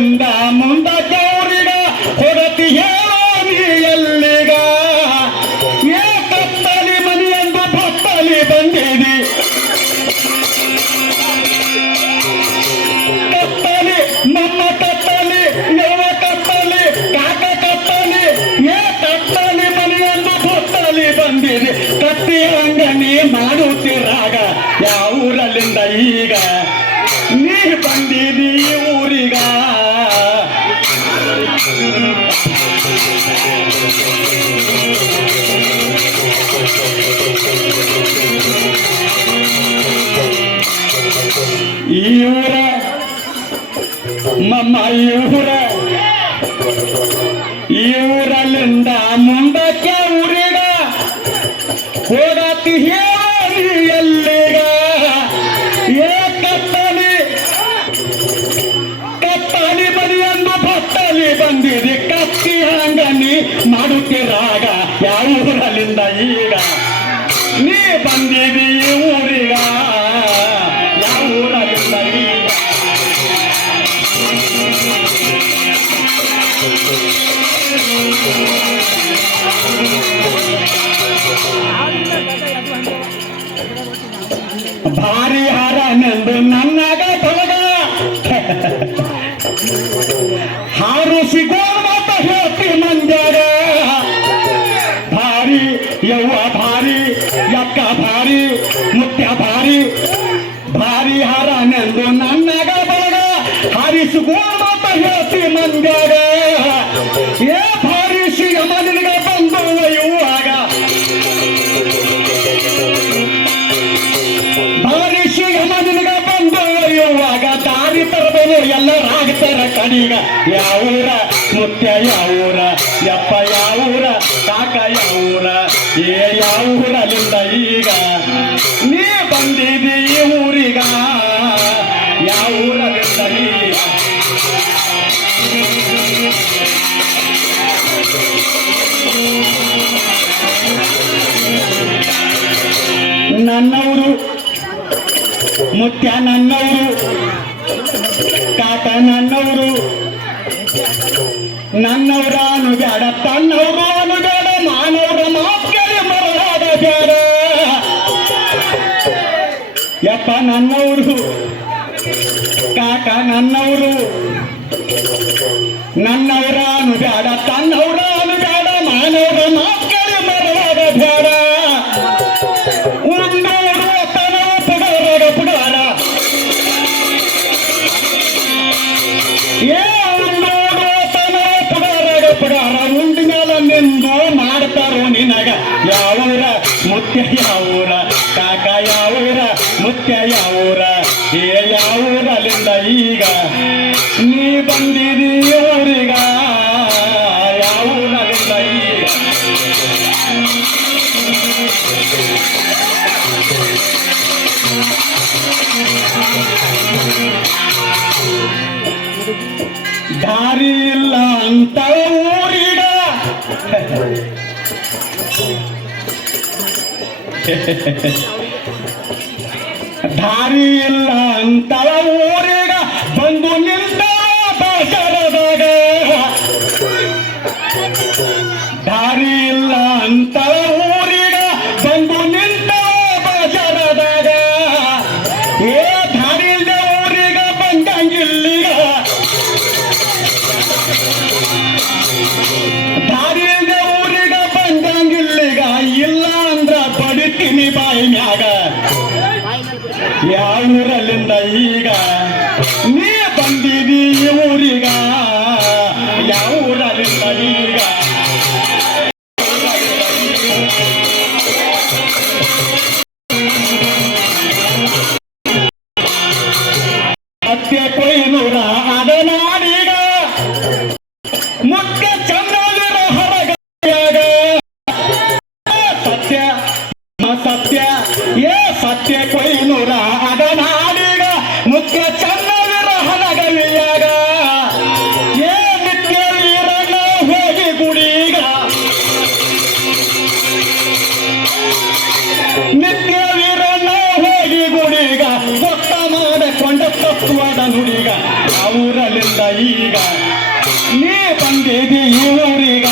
ಅಲ್ಲಿಂದ ಮುಂದಕ್ಕೆ ಊರಿಗ ಹೊರತಿ ಹೇಳೋ ನೀ ಎಲ್ಲಿಗ ಏ ಕತ್ತಲಿ ಮನೆಯೆಂದು ಭತ್ತಲಿ ಬಂದಿದಿ ಕತ್ತಲಿ ನಮ್ಮ ಕತ್ತಲಿ ಯವ ಕತ್ತಲಿ ಕಾಕ ಕತ್ತಲಿ ಏ ಕತ್ತಲಿ ಮನೆಯೆಂದು ಭತ್ತಲಿ ಬಂದಿದಿ ಕತ್ತಿ ಹಂಗನಿ ಮಾಡುತ್ತಿರಾಗ ಯಾವ ಊರಲ್ಲಿಂದ ಈಗ ನೀ ಬಂದಿದಿ ಊರಿಗ ಈ ಊರ ಮಮ್ಮ ಈ ಊರಲ್ಲಿಂದ ಮುಂದಕ್ಕೆ ಊರಿಗ ಹೋಗತಿ ಹೇಳಿ ಎಲ್ಲಿಗ ಏ ಕತ್ತಲಿ ಕತ್ತಲಿ ಬರಿಯಂದು ಭತ್ತಲಿ ಬಂದಿದೆ ಕತ್ತಿ ಹಂಗನಿ ಮಾಡುತ್ತಿರಾಗ ಯಾವ ಊರಲ್ಲಿಂದ ಈಗ ನೀ ಬಂದಿದಿ ಊರಿಗ ಯಾವ ಊರಲ್ಲಿಂದ ಈಗ ಭಾರಿ ಹಾರನೆಂದು ನನ್ನಾಗ ತೊಲಗ ಹಾರು ಸಿಗೋ ಮತ ಹೇಳ್ತಿ ಮಂದ್ಯಾಗ ಭಾರಿ ಯವ್ವ ಭಾರಿ ಯಕ್ಕ ಭಾರಿ ಮುತ್ಯ ಭಾರಿ ಭಾರಿ ಹಾರನೆಂದು ನನ್ನಾಗ ತೊಲಗ ಹಾರಿಸಿಗೋ ಮತ ಹೇಳ್ತಿ ಮಂದ್ಯಾಗ ಏ ಭಾರಿ ಸಿಗ ಮನಿಗೆ ಬಂದು ಒಯ್ಯುವಾಗ ಮನಿಗೆ ಬಂದು ಒಯ್ಯುವಾಗ ದಾರಿ ತರಬೇಕು ಎಲ್ಲರಾಗ್ತಾರ ಕಡಿಗ ಯಾವೂರ ಮುತ್ಯ ಯಾವೂರ ಯಪ್ಪ ಯಾವೂರ ಕಾಕ ಯಾವೂರ ಏ ಯಾವೂರಲ್ಲಿಂದ ಈಗ ನೀ ಬಂದಿದಿ ಊರಿಗ ಯಾವೂರಲ್ಲಿಂದ ಈಗ ನನ್ನವರು ಮುತ್ಯ ನನ್ನವರು ಕಾಕ ನನ್ನವರು ನನ್ನವರ ಅನುಬೇಡ ತನ್ನವರು ಅನುಬೇಡ ಮಾನವರ ಮಾತ್ಕರಿ ಮರಳಾದ ಬೇಡ ಯಪ್ಪ ನನ್ನವರು ಕಾಕ ನನ್ನವರು ನನ್ನವರ ಅನುಬೇಡ ತನ್ನವರ ಅನುಬೇಡ ಮಾನವರ ಮಾತ್ಕರಿ ಮರಳಾದ ಬೇಡ ಉಂಡಿನ ನಿಂದು ಮಾಡ್ತಾರೋ ನಿನಗ ಯಾವೂರ ಮುತ್ಯ ಯಾವೂರ ಕಾಕ ಯಾವೂರ ಮುತ್ಯ ಯಾವೂರ ಏ ಯಾವೂರಲ್ಲಿಂದ ಈಗ ನೀ ಬಂದಿದಿ ಊರಿಗ ಯಾವೂರಲ್ಲಿಂದ ಈಗ ದಾರಿ ಇಲ್ಲ ಅಂತ ಊರಿಗ ದಾರಿ ಇಲ್ಲ ಅಂತ ಊರಿಗ ಬಂದು ನಿಂತ ಬಾಸರದಾಗ ದಾರಿ ಇಲ್ಲ ಅಂತ ಊರಿಗ ಬಂದು ನಿಂತ ಬಾಸರದಾಗ ಏ ದಾರಿ ಇಲ್ದ ಊರಿಗ ಬಂದಂಗಿಲ್ಲಿಗ ದಾರಿ ಇಲ್ದ ಊರಿಗ ಬಂದಂಗಿಲ್ಲಿಗ ಇಲ್ಲ ಅಂದ್ರ ಬಡಿತೀನಿ ಬಾಯಿ ಮ್ಯಾಗ ಯಾವ ಊರಲ್ಲಿಂದ ಈಗ ನೀ ಬಂದಿದಿ ಊರಿಗ ಯಾವ ಊರಲ್ಲಿಂದ ಈಗ ಸತ್ಯ ಕೊಯ್ನೂರ ಅದನಾಡೀಗ ಮುಖ್ಯ ಚಂದ್ರಲಿರ ಹೊರಗಾಗ ಸತ್ಯ ಸತ್ಯ ಏ ಸತ್ಯ ಕೊಯ್ನೂರ ಅದನಾಡೀಗ ಮುಖ್ಯ ಚಂದ್ರಲಿರ ಹೊರಗವಿಯಾಗ ಏ ನಿತ್ಯ ವೀರನ ಹೋಗಿ ಗುಡೀಗ ನಿತ್ಯ ವೀರನ ಹೋಗಿ ಗುಡೀಗ ಒತ್ತ ಮಾಡಿಕೊಂಡ ತತ್ವದ ನುಡಿಗ ಊರಲ್ಲಿಂದ ಈಗ ನೀ ಬಂದಿದಿ ಈ ಊರಿಗ